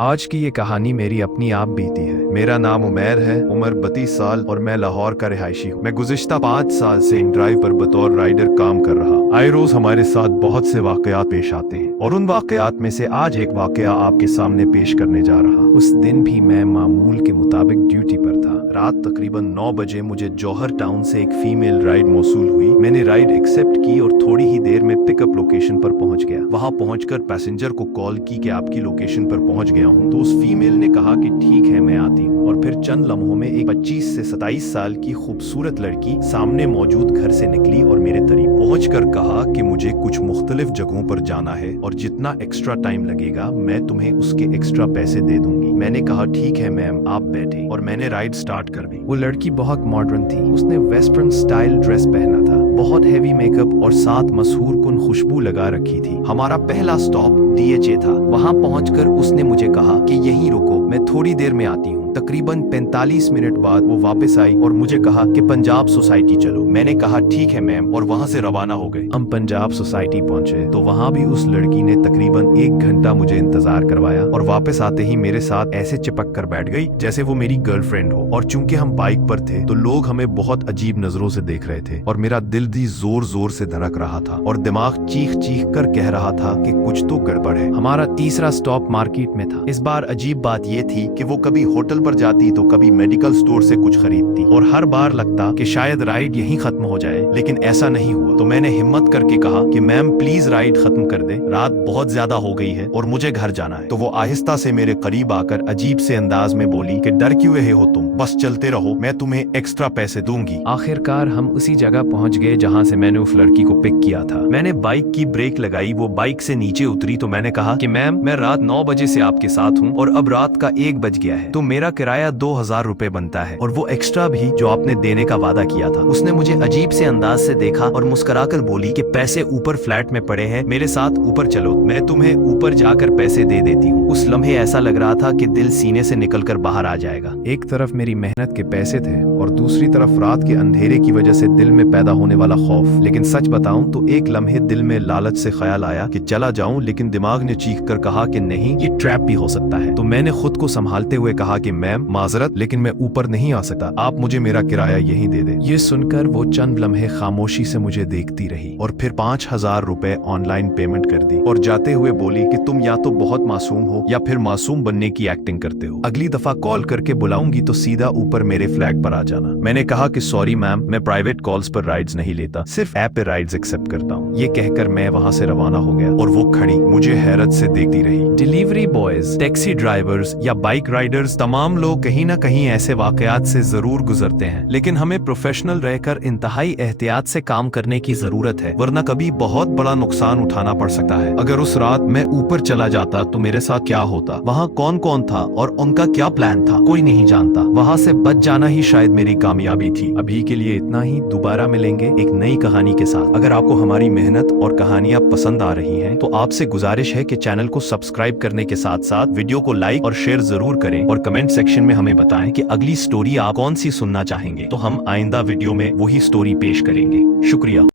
आज की ये कहानी मेरी अपनी आप बीती है। मेरा नाम उमैर है, उम्र 32 साल और मैं लाहौर का रिहायशी हूँ। मैं गुज़िश्ता 5 साल से इन ड्राइव पर बतौर राइडर काम कर रहा। आए रोज हमारे साथ बहुत से वाकयात पेश आते हैं और उन वाकयात में से आज एक वाकया आपके सामने पेश करने जा रहा। उस दिन भी मैं मामूल के मुताबिक ड्यूटी पर था। रात तकरीबन 9 बजे मुझे जौहर टाउन से एक फीमेल राइड मौसूल हुई। मैंने राइड एक्सेप्ट की और थोड़ी ही देर में पिकअप लोकेशन पर पहुंच गया। वहां पहुंचकर पैसेंजर को कॉल की कि आपकी लोकेशन पर पहुंच गया हूं। तो उस फीमेल ने कहा कि ठीक है, मैं आती हूं। और फिर चंद लम्हों में एक 25 से 27 साल की खूबसूरत लड़की सामने मौजूद घर से निकली और मेरे करीब पहुंचकर कहा कि मुझे कुछ मुख्तलिफ जगहों पर जाना है और जितना एक्स्ट्रा टाइम लगेगा मैं तुम्हें उसके एक्स्ट्रा पैसे दे दूंगी। मैंने कहा ठीक है मैम, आप बैठे और मैंने राइड स्टार्ट कर दी। वो लड़की बहुत मॉडर्न थी। उसने वेस्टर्न स्टाइल ड्रेस पहना था, बहुत हैवी मेकअप और साथ मशहूर कुन खुशबू लगा रखी थी। हमारा पहला स्टॉप DHA था। वहां पहुंचकर उसने मुझे कहा कि यहीं रुको, मैं थोड़ी देर में आती हूँ। तकरीबन 45 मिनट बाद वो वापस आई और मुझे कहा कि पंजाब सोसाइटी चलो। मैंने कहा ठीक है मैम और वहां से रवाना हो गए। हम पंजाब सोसाइटी पहुंचे तो वहां भी उस लड़की ने तकरीबन 1 घंटा मुझे इंतजार करवाया और वापस आते ही मेरे साथ ऐसे चिपक कर बैठ गई जैसे वो मेरी गर्लफ्रेंड हो। और चूंकि हम बाइक पर थे तो लोग हमें बहुत अजीब नजरों से देख रहे थे और मेरा दिल भी जोर जोर से धड़क रहा था और दिमाग चीख चीख कर कह रहा था कि कुछ तो गड़बड़ है। हमारा तीसरा स्टॉप मार्केट में था। इस बार अजीब बात यह थी कि वो कभी होटल पर जाती तो कभी मेडिकल स्टोर से कुछ खरीदती और हर बार लगता कि शायद राइड यहीं खत्म हो जाए, लेकिन ऐसा नहीं हुआ। तो मैंने हिम्मत करके कहा कि मैम प्लीज राइड खत्म कर दे, रात बहुत ज्यादा हो गई है और मुझे घर जाना है। तो वो आहिस्ता से मेरे करीब आकर अजीब से अंदाज में बोली कि डर क्यों रहे हो तुम, बस चलते रहो, मैं तुम्हें एक्स्ट्रा पैसे दूंगी। आखिरकार हम उसी जगह पहुंच गए जहां से मैंने उस लड़की को पिक किया था। मैंने बाइक की ब्रेक लगाई, वो बाइक से नीचे उतरी तो मैंने कहा कि मैम मैं रात 9 बजे से आपके साथ हूँ और अब रात का 1 बज गया है, तो मेरा किराया 2000 रुपए बनता है और वो एक्स्ट्रा भी जो आपने देने का वादा किया था। उसने मुझे अजीब से अंदाज से देखा और मुस्कुराकर बोली कि पैसे ऊपर फ्लैट में पड़े हैं, मेरे साथ ऊपर चलो, मैं तुम्हें ऊपर जाकर पैसे दे देती हूँ। उस लम्हे ऐसा लग रहा था कि दिल सीने से निकलकर बाहर आ जाएगा। एक तरफ मेरी मेहनत के पैसे थे और दूसरी तरफ रात के अंधेरे की वजह से दिल में पैदा होने वाला खौफ। लेकिन सच बताऊं तो एक लम्हे दिल में लालच से ख्याल आया कि चला जाऊं, लेकिन दिमाग ने चीख कर कहा कि नहीं, ये ट्रैप भी हो सकता है। तो मैंने खुद को संभालते हुए कहा कि मैम माजरत, लेकिन मैं ऊपर नहीं आ सकता, आप मुझे मेरा किराया यहीं दे दे। ये सुनकर वो चंद लम्हे खामोशी से मुझे देखती रही और फिर 5000 रुपए ऑनलाइन पेमेंट कर दी और जाते हुए बोली कि तुम या तो बहुत मासूम हो या फिर मासूम बनने की एक्टिंग करते हो। अगली दफा कॉल करके बुलाऊंगी तो सीधा ऊपर मेरे फ्लैट पर आ जाना। मैंने कहा कि सॉरी मैम, मैं प्राइवेट कॉल्स पर राइड्स नहीं लेता, सिर्फ ऐप पे राइड्स एक्सेप्ट करता हूँ। ये कहकर मैं वहाँ से रवाना हो गया और वो खड़ी मुझे हैरत से देखती रही। डिलीवरी बॉयज, टैक्सी ड्राइवर्स या बाइक राइडर्स, तमाम लोग कहीं ना कहीं ऐसे वाकयात से जरूर गुजरते हैं, लेकिन हमें प्रोफेशनल रहकर इंतहाई एहतियात से काम करने की जरूरत है, वरना कभी बहुत बड़ा नुकसान उठाना पड़ सकता है। अगर उस रात मैं ऊपर चला जाता तो मेरे साथ क्या होता, वहाँ कौन कौन था और उनका क्या प्लान था, कोई नहीं जानता। वहाँ से बच जाना ही शायद मेरी कामयाबी थी। अभी के लिए इतना ही, दोबारा मिलेंगे एक नई कहानी के साथ। अगर आपको हमारी मेहनत और कहानियाँ पसंद आ रही हैं तो आपसे गुजारिश है कि चैनल को सब्सक्राइब करने के साथ साथ वीडियो को लाइक और शेयर जरूर करें और कमेंट सेक्शन में हमें बताएं कि अगली स्टोरी आप कौन सी सुनना चाहेंगे, तो हम आइंदा वीडियो में वही स्टोरी पेश करेंगे। शुक्रिया।